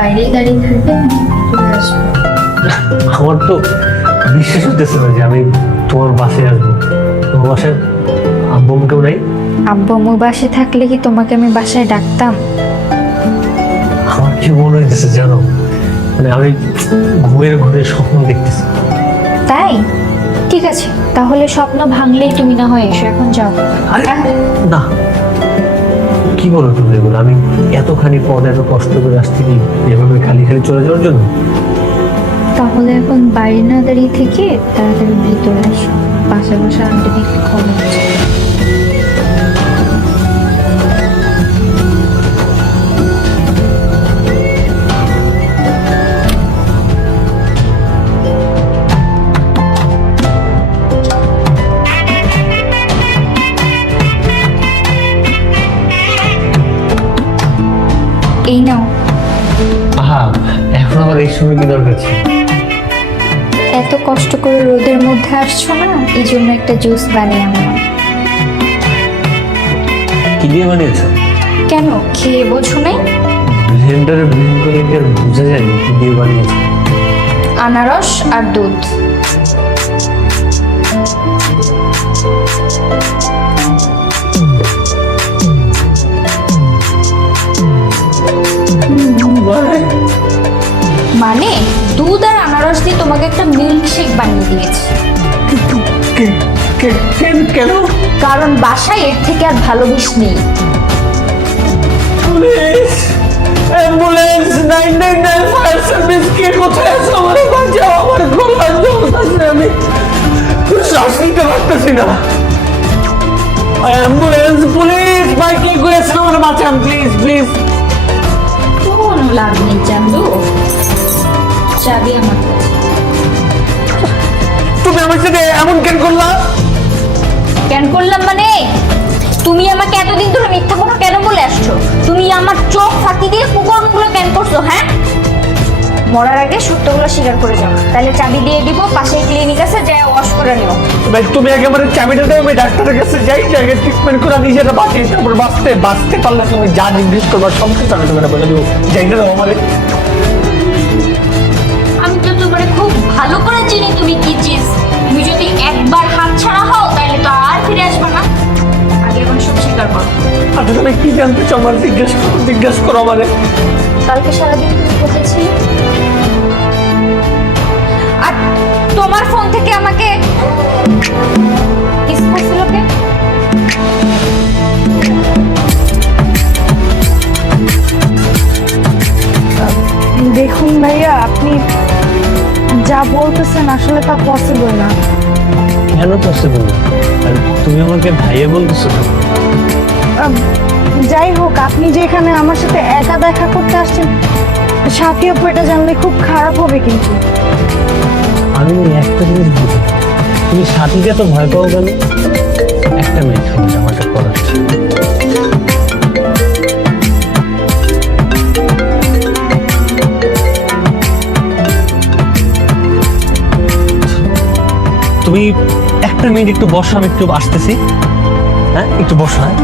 বাইরেই দাঁড়িয়ে থাকবেন, চলে আসবো। আমার তো বিশ্বাস হতেছে না যে আমি তোমার বাসায় আসবো। তোমার বাসায় আব্বু আম্মু কেউ নাই? আব্বু আম্মু বাসায় থাকলে কি তোমাকে আমি বাসায় ডাকতাম? আমার কি মনে হইতেছে জানো, মানে আমি ঘুমের ঘুরে স্বপ্ন দেখতেছি। তাই ঠিক আছে, তাহলে স্বপ্ন ভাঙলেই তুমি না হয় এসো, এখন যাও। আরে না, কি বলো তুমি এগুলো? আমি এতখানি পথ এত কষ্ট করে আসছি কি এভাবে খালি খালি চলে যাওয়ার জন্য? তাহলে এখন বাইরে না দাঁড়িয়ে থেকে তাড়াতাড়ি ভিতরে আসো, বাসা বাসা আন্টি দেখতে খবর আছে। এই নাও। আহা, এখন আমার এই সময় কি দরকার ছিল? এত কষ্ট করে রোদের মধ্যে আসছো না, এই জন্য একটা জুস বানিয়ে আনলাম। কি দিয়ে বানিয়েছো? কেন, খেয়ে বোঝো নাই? ব্লেন্ডারে ব্লেন্ড করে কি আর বোঝা যায় কি দিয়ে বানিয়েছো? আনারস আর দুধ। মানে দুধ আর আনারস দিয়ে তোমাকে একটা মিল্কশেক বানিয়ে দিয়েছি। কেন? কারণ বাসায় এর থেকে আর ভালো বিষ নেই। পুলিশ, অ্যাম্বুলেন্স, 999 ফায়ার সার্ভিস, কে কোথায় আছে? আমার বাঁচাও, আমার গলা জ্বলতেছে, আমি শ্বাস নিতে পারতেছি না। অ্যাম্বুলেন্স, পুলিশ, ভাই কে করেছে? আমার বাঁচান প্লিজ প্লিজ। কোনো লাভ নেই চান্দু, চাবি আমার কাছে। তুমি আমার সাথে এমন কেন করলা? কেন করলাম মানে? তুমি আমাকে এতদিন ধরে মিথ্যা কথা কেন বলে আসছো? তুমি আমার চোখ ফাঁকি দিয়ে কুকর্মগুলো কেন করছো? হ্যাঁ, মরার আগে সত্যগুলো স্বীকার করে যাও, তাহলে চাবি দিয়ে দিব, পাশেই ক্লিনিক আছে, যায় ওয়াশ করে নিও। ভাই তুমি একেবারে চাবিটা দেবে, আমি ডাক্তারের কাছে যাই, জায়গায় ট্রিটমেন্ট করে নিজেরা বাঁচিয়ে তারপর বাঁচতে পারলে তুমি যা জিজ্ঞেস করবার সব কিছু আমি তোমাকে বলে দেবো। যাই না আমারে। আমি তো তোমারে খুব ভালো করে চিনি তুমি কি চিজ। তুমি যদি একবার হাত ছাড়া হও তাহলে তো আর ফিরে আসবে না। আগে এখন সব স্বীকার করো। আচ্ছা তুমি কি জানতে চাও? আমার জিজ্ঞেস করো আমারে। কালকে সারাদিন তুমি কোথায় ছিলে? আর তোমার ফোন থেকে আমাকে কিস করছিল কে? দেখুন ভাইয়া, আপনি যা বলতেছেন আসলে তা পসিবল না। কেন পসিবল? আর তুমি আমাকে ভাইয়া বলতেছো না? যাই হোক, আপনি যে এখানে আমার সাথে একা দেখা করতে আসছেন, সাথী আপু এটা জানলে খুব খারাপ হবে কিন্তু। আমি একটা জিনিস বুঝি, তুমি সাথীকে তো ভয় পাও কেন? একটা মিনিট আমাকে পড়াচ্ছি। তুমি একটা মিনিট একটু বসো, আমি একটু আসতেছি। হ্যাঁ একটু বসো। হ্যাঁ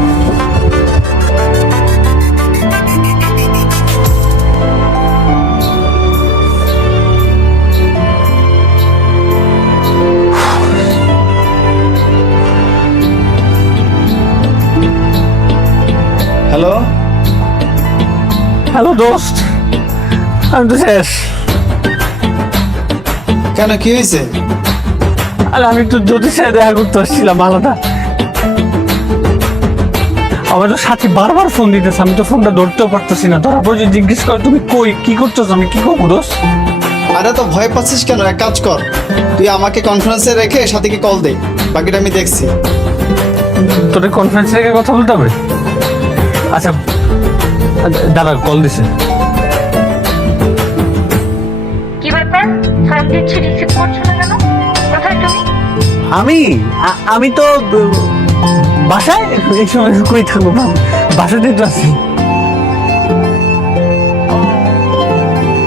হ্যালো, হ্যালো দোস্ত, আমি তো শেষ। কেন কি হয়েছে? আর আমি তো জ্যোতির সাথে দেখা করতে আসছিলাম আলাদা। আমার তো সাথী বারবার ফোন দিতেছে, আমি তো ফোনটা ধরতেও পারতেছি না। ধরার পর যে জিজ্ঞেস করে তুমি কই কি করতেছ, আমি কি করবো দোস্ত? আরে তো ভয় পাচ্ছিস কেন? এক কাজ কর, তুই আমাকে কনফারেন্সে রেখে সাথীকে কল দে, বাকিটা আমি দেখছি। তোদের কনফারেন্স রেখে কথা বলতে হবে? আচ্ছা দাদা কল দিছে। কি ব্যাপার, ফোন দিচ্ছি রিসিভ করছো না কেন? কোথায় তুমি? আমি তো বাসায়। এই সময় কই থাকবো? বাসাতে তো আছি।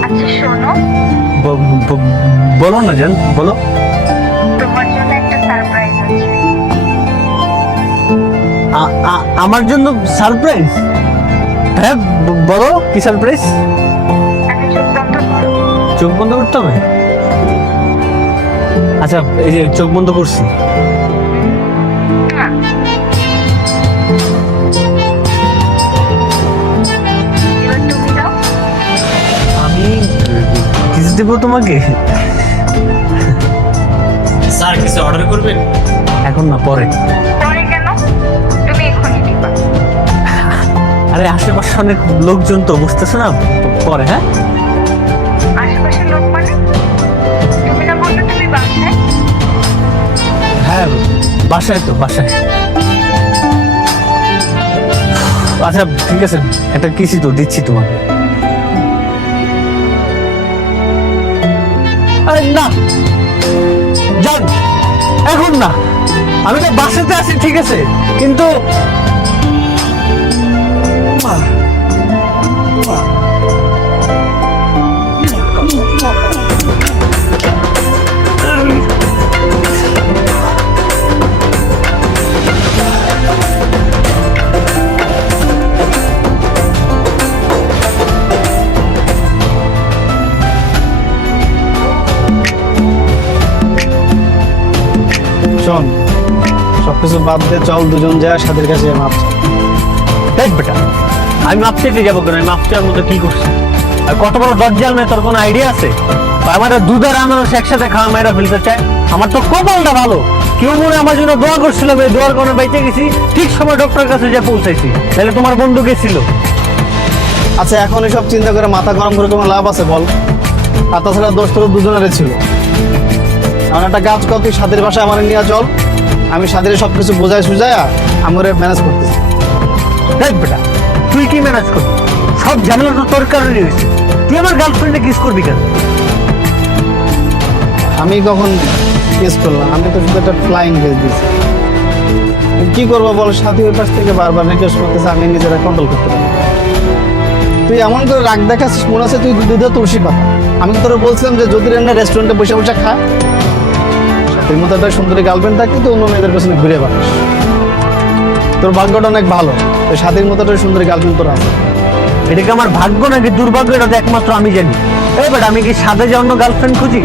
আচ্ছা শোনো, বলো না জান, বলো। তোমার জন্য একটা সারপ্রাইজ আছে। আমার জন্য সারপ্রাইজ? হ্যাঁ বলো, কি সারপ্রাইজ? আগে চোখ বন্ধ করতে হবে? আচ্ছা, এই যে চোখ বন্ধ করছি। আমি কিস দেবো তোমাকে? স্যার কিছু অর্ডার করবেন? এখন না, পরে। পরে কেন? তুমি এখনই দিবা। আরে আশেপাশে অনেক লোকজন তো, বুঝতেছো না? পরে। হ্যাঁ, আশেপাশের লোক মানে? তুমি না বললে তুমি বাসায়? হ্যাঁ, বাসায় তো, বাসায়। আচ্ছা ঠিক আছে, একটা কিসি তো দিচ্ছি তোমাকে। আরে না, যান, এখন না, আমি তো বাসাতে আছি, ঠিক আছে, কিন্তু শোন, সবকিছু বাদ দিয়ে চল দুজন যায় সাথীর কাছে মাপ চাই। দেখ বেটা, আমি মাপ চাইতে যাবো কেন? আমি মাপ চাওয়ার মতো কি করছি? আর কত বড় দরজাল মেয়ে, তোর কোনো আইডিয়া আছে? আমার দুধের আনারস একসাথে খাওয়া মেয়েরা ফেলতে চায়। আমার তো কপালটা ভালো, কেউ মনে আমার জন্য দোয়া করছিল, এই দোয়ার কারণে বেঁচে গেছি, ঠিক সময় ডক্টরের কাছে যে পৌঁছাইছি। তাহলে তোমার বন্ধু গেছিল। আচ্ছা, এখন এসব চিন্তা করে মাথা গরম করে কোনো লাভ আছে বল? আর তাছাড়া দোষ তোর দুজনেরই ছিল। আমার একটা কাজ কর, তুই সাথীর বাসায় আমার নিয়ে চল, আমি সাথীর সব কিছু বোঝাই সুঝাই আমার ম্যানেজ করতেছি। দেখ বেটা, তুই কি ম্যানেজ করবি? সব ঝামেলা তো তোর কারণে হয়েছে। তুই আমার গার্লফ্রেন্ডে কিস করবি কেন? আমি কখন কিস করলাম? আমি তো শুধু একটা ফ্লাইং কিস দিয়েছি। কি করবো বল, সাথী ওই পাশ থেকে বারবার রিকোয়েস্ট করতেছে, আমি নিজেরা কন্ট্রোল করতে পারি। তুই এমন করে রাগ দেখাচ্ছিস, মনে হচ্ছে তুই দুধে তুলসী পাতা। আমি তোর বলছিলাম যে যদি এমনি রেস্টুরেন্টে বসে বসে খা, সাথীর মতো একটা সুন্দরী গার্লফ্রেন্ড থাকতে তো অন্য মেয়েদের পেছনে ঘুরে বেড়াস। তোর ভাগ্যটা অনেক ভালো, তোর সাথীর মতো একটা সুন্দরী গার্লফ্রেন্ড তোর আছে। এটা কি আমার ভাগ্য নাকি দুর্ভাগ্য, এটা তো একমাত্র আমি জানি। এবার আমি কি সাথে যে অন্য গার্লফ্রেন্ড খুঁজি?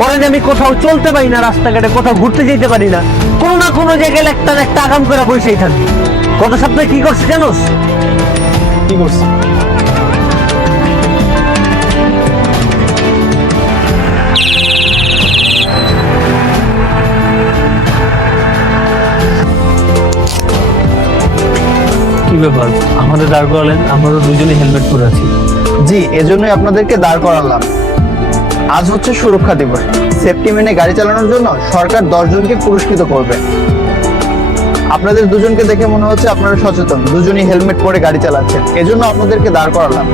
পরে যে আমি কোথাও চলতে পারি না, রাস্তাঘাটে কোথাও ঘুরতে যেতে পারি না, কোনো না কোনো জায়গায় একটা না একটা আগাম করে বসেই থাকি। গত সপ্তাহে কি করছে জানোস? কি করছিস? কি ব্যাপার, আমাদের দাঁড় করালেন? আমরা তো দুজনে হেলমেট পরে আছি। জি, এজন্যই আপনাদেরকে দাঁড় করালাম। আজ হচ্ছে সুরক্ষা দিবস। সেফটি মেনে গাড়ি চালানোর জন্য সরকার 10 জনকে পুরস্কৃত করবে। আপনাদের দুজনকে দেখে মনে হচ্ছে আপনারা সচেতন, দুজনই হেলমেট পরে গাড়ি চালাচ্ছেন, এজন্য আপনাদেরকে দাঁড় করালাম।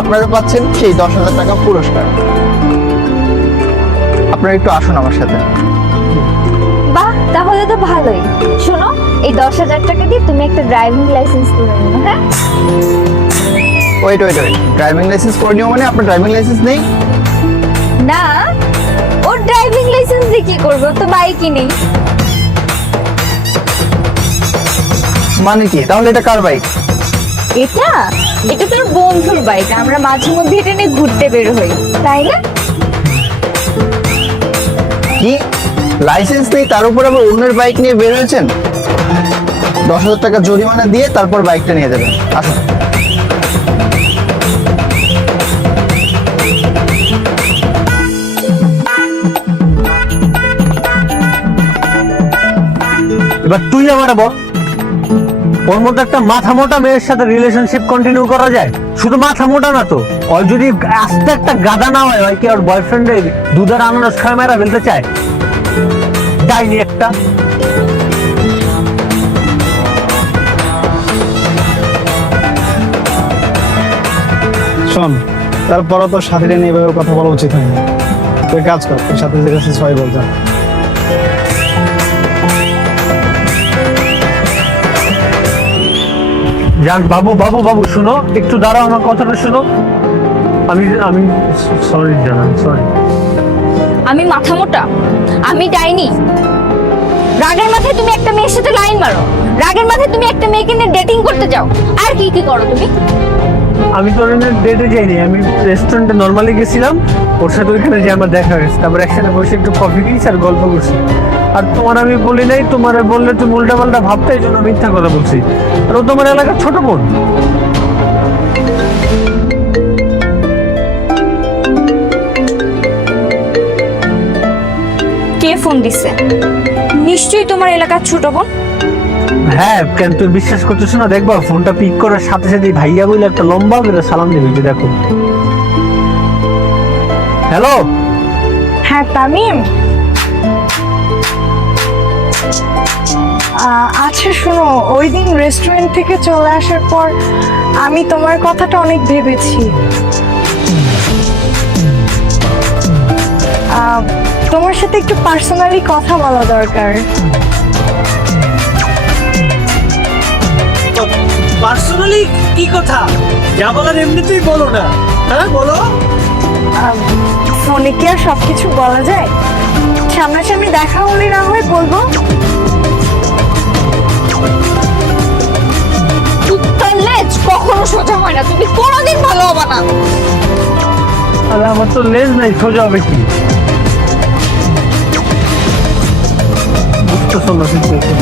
আপনারা পাচ্ছেন সেই 10,000 টাকা পুরস্কার। আপনারা একটু আসুন আমার সাথে। বাহ, তাহলে তো ভালোই। শোনো, এই 10,000 টাকা দিয়ে তুমি একটা ড্রাইভিং লাইসেন্স করে নিও। হ্যাঁ, ওয়েট, ড্রাইভিং লাইসেন্স করে নিও মানে আপনার ড্রাইভিং লাইসেন্স নেই? না, ওর ড্রাইভিং লাইসেন্স দিয়ে কি করবে? ও তো বাইকই নেই। মানে কি? তাহলে এটা কার বাইক? এটা এটা তোর বন্ধুর বাইক, আমরা মাঝে মধ্যে এটা নিয়ে ঘুরতে বের হই, তাই না? কি লাইসেন্স নেই, তার উপর আবার অন্যের বাইক নিয়ে বের হয়েছেন? 10,000 টাকা জরিমানা দিয়ে তারপর বাইকটা নিয়ে যাবেন। আসুন। এবার তুই আমার বল, ওর মধ্যে একটা মাথা মোটা মেয়ের সাথে রিলেশনশিপ কন্টিনিউ করা যায়? শুধু মাথা মোটা না তো, ওর যদি আস্তে একটা গাদা না হয়, কি ওর বয়ফ্রেন্ডের দুধের আনারস খায় মেয়েরা ফেলতে চায়? যায়নি একটা। শোন, তারপরও তোর সাথীরা নিয়ে এভাবে কথা বলা উচিত হয়নি। তুই কাজ কর, তোর সাথে কাছে সবাই বলতে। যান, বাবু বাবু বাবু শুনো, একটু দাঁড়াও, আমার কথাটা শুনো। আমি আমি সরি জানান, সরি। আমি মাথা মোটা? আমি ডাইনি? রাগের মাথায় তুমি একটা মেয়ের সাথে লাইন মারো, রাগের মাথায় তুমি একটা মেয়েকে নিয়ে ডেটিং করতে যাও, আর কি কি করো তুমি? আমি তো ডেটে যাইনি, আমি রেস্টুরেন্টে নর্মালি গেছিলাম, ওর সাথে ওইখানে যে আমার দেখা হয়েছে, তারপর একসাথে বসে একটু কফি খেয়েছি আর গল্প করছি। আর তোমার আমি বলি নাই, তোমার বললে তুমি উল্টা পাল্টা ভাবতে, এই জন্য মিথ্যা কথা বলছি। আর ও তোমার এলাকার ছোট বোন। কে ফোন দিছে? নিশ্চয়ই তোমার এলাকার ছোট বোন। হ্যাঁ, কেন তুই বিশ্বাস করছিস না? দেখবা ফোনটা পিক করার সাথে সাথে ভাইয়া বলে একটা লম্বা করে সালাম দিবি, যে দেখো। হ্যালো। হ্যাঁ তামিম, আচ্ছা শোনো, ওই দিন রেস্টুরেন্ট থেকে চলে আসার পর আমি তোমার কথাটা অনেক ভেবেছি। তোমার সাথে একটু পার্সোনালি কথা বলা দরকার। পার্সোনালি কি কথা? যা বলার এমনিতেই বলো না। হ্যাঁ বলো। ফোনে কি আর সবকিছু বলা যায়? সামনাসামনি দেখা হলে না হয় বলবো। কুত্তার লেজ কখনো সোজা হয় না, তুমি কোনোদিন ভালো হবে না। আরে আমার তো লেজ নাই, সোজা হবে কি? বুঝতেছো না সিচুয়েশন?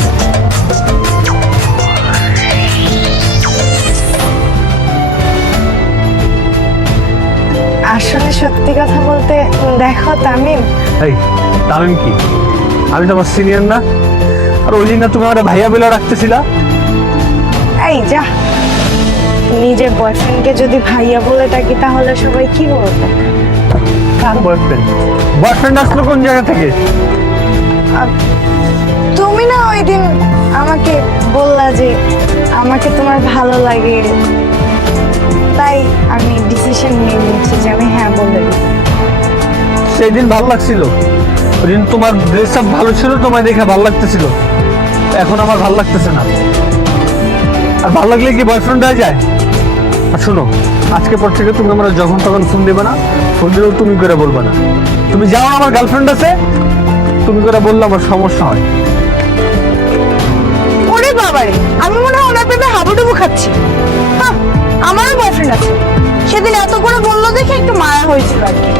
আসলে সত্যি কথা বলতে, দেখো তামিম, এই তামিম কি? আমি তোমার সিনিয়র না? আর ওই দিন না তুমি আমার ভাইয়া বেলা রাখতেছিলা? এই যা, নিজের বয়ফ্রেন্ডকে যদি ভাইয়া বলে ডাকি তাহলে সবাই কি বলবে? কার বয়ফ্রেন্ড? বয়ফ্রেন্ড আসলো কোন জায়গা থেকে? তুমি না ওই দিন আমাকে বললা যে আমাকে তোমার ভালো লাগে, তাই আমি ডিসিশন নিয়ে নিয়েছি যে আমি হ্যাঁ বলে দিই। সেদিন ভালো লাগছিল, ওই দিন তোমার ড্রেস আপ ভালো ছিল, তোমায় দেখে ভালো লাগতেছিল। এখন আমার ভালো লাগতেছে না। আর ভালো লাগলে কি বয়ফ্রেন্ড হয়ে যায়? আর শোনো, আজকে পর থেকে তুমি আমার যখন তখন ফোন দেবে না, ফোন দিলেও তুমি করে বলবে না। তুমি যাও, আমার গার্লফ্রেন্ড আছে, তুমি করে বললে আমার সমস্যা হয়। ওরে বাবারে, আমি মনে হয় ওনার পেপে হাবুডুবু খাচ্ছি। হ্যাঁ, আমারও বয়ফ্রেন্ড আছে, সেদিন এত করে বললো দেখে একটু মায়া হয়েছিল আর কি।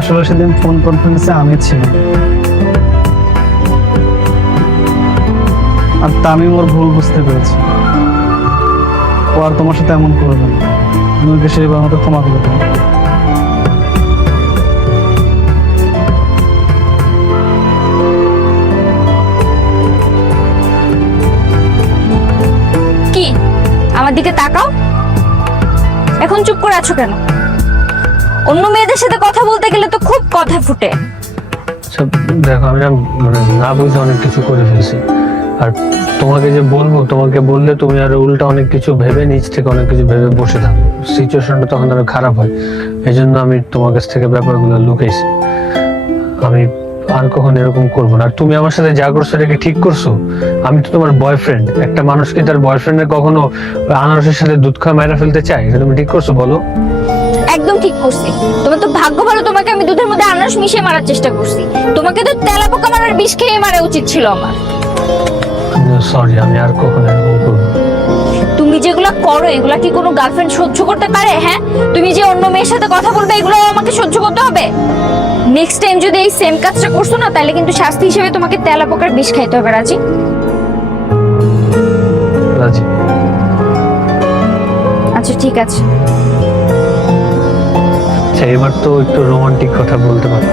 আসলে সেদিন ফোন কনফারেন্সে আমি ছিলাম, আর তামিম ওর ভুল বুঝতে পেরেছি। ও আর তোমার সাথে এমন করবে না, তুমি ওকে সেইবার মতো ক্ষমা করে দাও। কি আমার দিকে তাকাও, এখন চুপ করে আছো কেন? অন্য মেয়েদের সাথে কথা বলতে গেলে তো খুব কথা ফুটে। আচ্ছা দেখো, আমি না বুঝে অনেক কিছু করে ফেলছি। আর তোমাকে যে বলবো, তোমাকে বললে তুমি আরো উল্টা অনেক কিছু ভেবে, নিজ থেকে অনেক কিছু ভেবে বসে থাকো, সিচুয়েশনটা তখন আরো খারাপ হয়। এই জন্য আমি তোমার কাছ থেকে ব্যাপারগুলো লুকাইছি। আমি আর কখনো এরকম করবো না। আর তুমি আমার সাথে যা করছো এটাকে ঠিক করছো? আমি তো তোমার বয়ফ্রেন্ড। একটা মানুষ কি তার বয়ফ্রেন্ডের কখনো আনারসের সাথে দুধ খাওয়া মেরা ফেলতে চায়? এটা তুমি ঠিক করছো বলো? একদম ঠিক করছি। তোমার তো ভাগ্য ভালো, তোমাকে আমি দুধের মধ্যে আনারস মিশিয়ে মারার চেষ্টা করছি। তোমাকে তো তেলাপোকা মারার বিষ খেয়ে মারা উচিত ছিল আমার। সরি, আমি আর কখনো এরকম করবো না। তুমি যেগুলা করো এগুলা কি কোনো গার্লফ্রেন্ড সহ্য করতে পারে? হ্যাঁ, তুমি যে অন্য মেয়ের সাথে কথা বলবে এগুলো আমাকে সহ্য করতে হবে? নেক্সট টাইম যদি এই সেম কাজটা করছো না, তাহলে কিন্তু শাস্তি হিসেবে তোমাকে তেলাপোকার বিষ খাইতে হবে। রাজি? রাজি। আচ্ছা ঠিক আছে। আচ্ছা, এবার তো একটু রোমান্টিক কথা বলতে পারো।